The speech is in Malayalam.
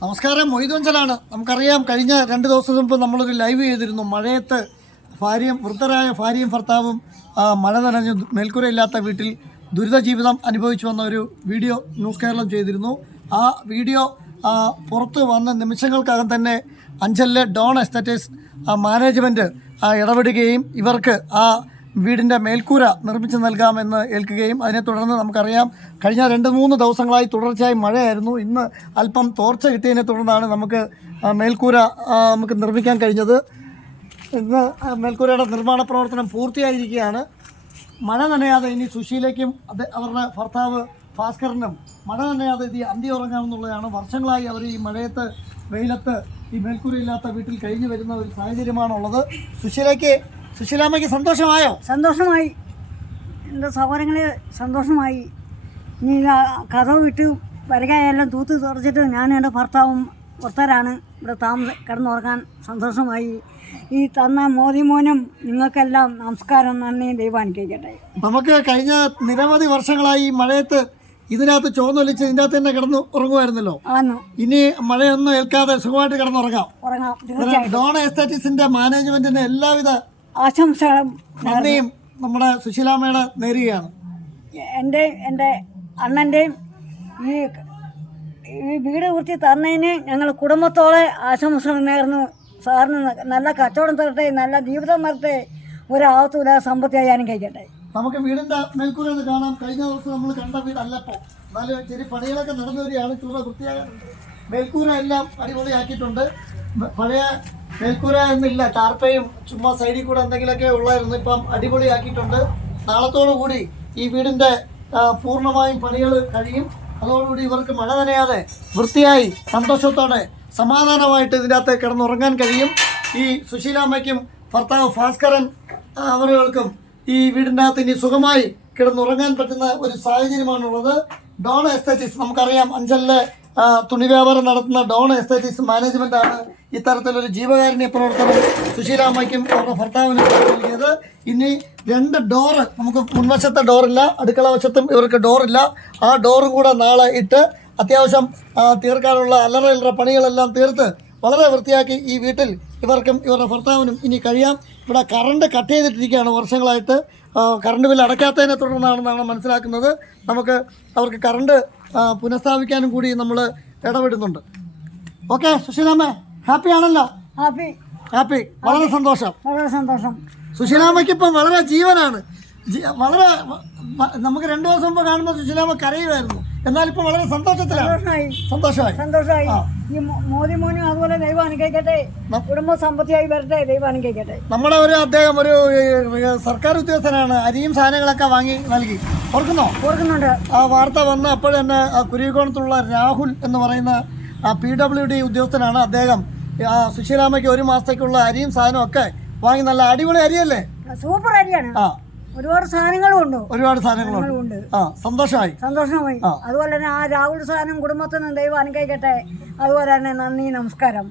നമസ്കാരം മൊയ്തോഞ്ചലാണ് നമുക്കറിയാം കഴിഞ്ഞ രണ്ട് ദിവസം മുമ്പ് നമ്മളൊരു ലൈവ് ചെയ്തിരുന്നു. മഴയത്ത് ഭാര്യയും വൃദ്ധരായ ഭാര്യയും ഭർത്താവും മഴ നനഞ്ഞു മേൽക്കൂരയില്ലാത്ത വീട്ടിൽ ദുരിത ജീവിതം അനുഭവിച്ചു വന്ന ഒരു വീഡിയോ ന്യൂസ് കേരളം ചെയ്തിരുന്നു. ആ വീഡിയോ പുറത്ത് വന്ന നിമിഷങ്ങൾക്കകം തന്നെ അഞ്ചലിലെ ഡോൺ എസ്റ്റേറ്റേഴ്സ് മാനേജ്മെന്റ് ഇടപെടുകയും ഇവർക്ക് ആ വീടിന്റെ മേൽക്കൂര നിർമ്മിച്ച് നൽകാമെന്ന് ഏൽക്കുകയും അതിനെ തുടർന്ന് നമുക്കറിയാം കഴിഞ്ഞ രണ്ട് മൂന്ന് ദിവസങ്ങളായി തുടർച്ചയായി മഴയായിരുന്നു. ഇന്ന് അല്പം തോർച്ച കിട്ടിയതിനെ തുടർന്നാണ് നമുക്ക് മേൽക്കൂര നമുക്ക് നിർമ്മിക്കാൻ കഴിഞ്ഞത്. ഇന്ന് മേൽക്കൂരയുടെ നിർമ്മാണ പ്രവർത്തനം പൂർത്തിയായിരിക്കുകയാണ്. മഴ നനയാതെ ഇനി സുശീലയ്ക്കും അത് അവരുടെ ഭർത്താവ് ഭാസ്കരനും മഴ നനയാതെ ഇത് അന്തി ഉറങ്ങാമെന്നുള്ളതാണ് വർഷങ്ങളായി അവർ ഈ മഴയത്ത് വെയിലത്ത് ഈ മേൽക്കൂരയില്ലാത്ത വീട്ടിൽ കഴിഞ്ഞു വരുന്ന ഒരു സാഹചര്യമാണുള്ളത്. സുശീലയ്ക്ക് സുശീലാമ്മയ്ക്ക് സന്തോഷമായോ? സന്തോഷമായി. എന്റെ സഹോദരങ്ങളെ സന്തോഷമായി. ഇനി കഥ വിട്ട് വരകയെല്ലാം തൂത്ത് തുറച്ചിട്ട് ഞാൻ എന്റെ ഭർത്താവും ഭർത്താരാണ് ഇവിടെ താമസ കിടന്നുറങ്ങാൻ സന്തോഷമായി. ഈ തന്ന മോദി മോനും നിങ്ങൾക്കെല്ലാം നമസ്കാരം നന്ദി ദൈവം അനുഗ്രഹിക്കട്ടെ. നമുക്ക് കഴിഞ്ഞ നിരവധി വർഷങ്ങളായി മഴയത്ത് ഇതിനകത്ത് ചോന്നൊലിച്ച് ഇതിന്റെ അകത്ത് തന്നെ കിടന്നു ഉറങ്ങുമായിരുന്നല്ലോ. ഇനി മഴയൊന്നും ഏൽക്കാതെ സുഖമായിട്ട് കിടന്നുറങ്ങാം. ഉറങ്ങാം ഡോണ എസ്തറ്റിക്സിന്റെ മാനേജ്മെന്റിന് എല്ലാവിധ ആശംസകളും നന്ദിയും നമ്മുടെ സുശീലാമ്മയുടെ നേരുകയാണ്. എന്റെ എന്റെ അണ്ണന്റെയും ഈ ഈ വീട് കുറിച്ച് തന്നതിന് ഞങ്ങൾ കുടുംബത്തോളെ ആശംസകൾ നേർന്നു. സാറിന് നല്ല കച്ചവടം തരട്ടെ നല്ല ജീവിതം തരട്ടെ ഒരാവത്തുമില്ല സമ്പത്തിയായി കഴിക്കട്ടെ. നമുക്ക് വീടിന്റെ മേൽക്കൂര ഒന്ന് കാണാം. കഴിഞ്ഞ ദിവസം നമ്മൾ കണ്ട വീടല്ലപ്പോ എന്നാലും ചെറിയ പണികളൊക്കെ നടന്നവരെയാണ് ചൂട വൃത്തിയാകാറുണ്ട് മേൽക്കൂര എല്ലാം അടിപൊളിയാക്കിയിട്ടുണ്ട്. പഴയ മേൽക്കൂര എന്നില്ല ടാർപ്പയും ചുമ്മാ സൈഡിൽ കൂടെ എന്തെങ്കിലുമൊക്കെ ഉള്ളായിരുന്നു ഇപ്പം അടിപൊളിയാക്കിയിട്ടുണ്ട്. നാളത്തോടു കൂടി ഈ വീടിന്റെ ആ, പൂർണമായും പണികൾ കഴിയും. അതോടുകൂടി ഇവർക്ക് മഴ നനയാതെ വൃത്തിയായി സന്തോഷത്തോടെ സമാധാനമായിട്ട് ഇതിന്റെ അകത്ത് കിടന്നുറങ്ങാൻ കഴിയും. ഈ സുശീലാമ്മയ്ക്കും ഭർത്താവ് ഭാസ്കരൻ അവരുകൾക്കും ഈ വീടിന്റെ അകത്ത് ഇനി സുഖമായി കിടന്നുറങ്ങാൻ പറ്റുന്ന ഒരു സാഹചര്യമാണുള്ളത്. ഡോൺ എസ്തറ്റിക്സ് നമുക്കറിയാം അഞ്ചലിലെ തുണി വ്യാപാരം നടത്തുന്ന ഡോൺ എസ്തറ്റിക്സ് മാനേജ്മെന്റ് ആണ് ഇത്തരത്തിലൊരു ജീവകാരുണ്യ പ്രവർത്തനം സുശീലാമ്മയ്ക്കും അവരുടെ ഭർത്താവിനും നൽകിയത്. ഇനി രണ്ട് ഡോറ് നമുക്ക് മുൻവശത്തെ ഡോറില്ല അടുക്കള വശത്തും ഇവർക്ക് ഡോറില്ല ആ ഡോറും കൂടെ നാളെ ഇട്ട് അത്യാവശ്യം തീർക്കാനുള്ള അല്ലറ ഇല്ലറ പണികളെല്ലാം തീർത്ത് വളരെ വൃത്തിയാക്കി ഈ വീട്ടിൽ ഇവർക്കും ഇവരുടെ ഭർത്താവിനും ഇനി കഴിയാം. ഇവിടെ കറണ്ട് കട്ട് ചെയ്തിട്ടിരിക്കുകയാണ് വർഷങ്ങളായിട്ട്. കറണ്ട് ബില്ല് അടയ്ക്കാത്തതിനെ തുടർന്നാണെന്നാണ് മനസ്സിലാക്കുന്നത്. നമുക്ക് അവർക്ക് കറണ്ട് പുനഃസ്ഥാപിക്കാനും കൂടി നമ്മൾ ഇടപെടുന്നുണ്ട്. ഓക്കെ സുശീലാമ്മ ഹാപ്പി ആണല്ലോ? ഹാപ്പി ഹാപ്പി വളരെ സന്തോഷം. വളരെ സന്തോഷം. സുശീലാമ്മയ്ക്ക് ഇപ്പം വളരെ ജീവനാണ്. വളരെ നമുക്ക് രണ്ടു ദിവസം മുമ്പ് കാണുമ്പോൾ സുശീലാമ്മ കരയുമായിരുന്നു. എന്നാൽ ഇപ്പൊ വളരെ സന്തോഷത്തിലാണ് സന്തോഷമായി. സന്തോഷമായി. സന്തോഷമായി. ഈ മോദി മോനും അതുപോലെ ദൈവം അനുഗ്രഹിക്കട്ടെ. കുടുംബ സമ്പത്തിയായി വരട്ടെ. ദൈവം അനുഗ്രഹിക്കട്ടെ. നമ്മുടെ ഒരു അദ്ദേഹം ഒരു സർക്കാർ ഉദ്യോഗസ്ഥനാണ്. അരിയും സാധനങ്ങളൊക്കെ വാങ്ങി നൽകി. ഓർക്കുന്നോ? ഓർക്കുന്നുണ്ട്. ആ വാർത്ത വന്ന അപ്പോൾ തന്നെ ആ കുരുവിക്കോണത്തുള്ള രാഹുൽ എന്ന് പറയുന്ന ആ പി ഡബ്ല്യു ഡി ഉദ്യോഗസ്ഥനാണ് അദ്ദേഹം. ആ സുശീലാമ്മയ്ക്ക് ഒരു മാസത്തേക്കുള്ള അരിയും സാധനവും ഒക്കെ വാങ്ങി നല്ല അടിപൊളി അരിയല്ലേ? സൂപ്പർ അരിയാണ്. ആ. ഒരുപാട് സാധനങ്ങളും ഉണ്ട്. ഒരുപാട് സാധനങ്ങളുണ്ട് ഉണ്ട്. ആ സന്തോഷമായി. സന്തോഷമായി. അതുപോലെ തന്നെ ആ രാഹുൽ സാധനം കുടുംബത്തിനും ദൈവം അനുഗ്രഹിക്കട്ടെ. അതുപോലെ തന്നെ നന്ദി നമസ്കാരം.